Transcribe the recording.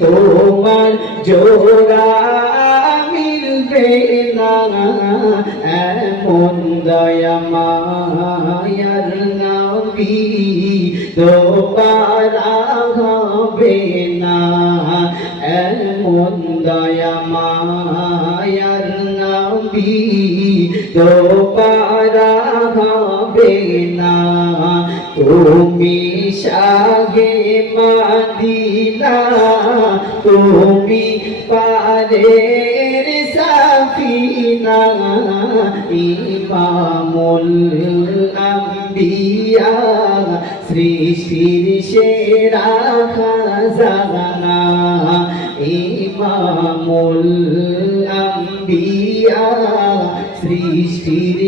তোমার জোড়া মিলবে না এমন দয়া মায়ার নবী দোবারা হবে না এমন দয়া মায়ার নবী দোবারা হবে না তুমি শাহে মদিনা তুমি পারের সাফিনা ইমামুল আম্বিয়া সৃষ্টির সেরা খাজানা ইমামুল আম্বিয়া সৃষ্টির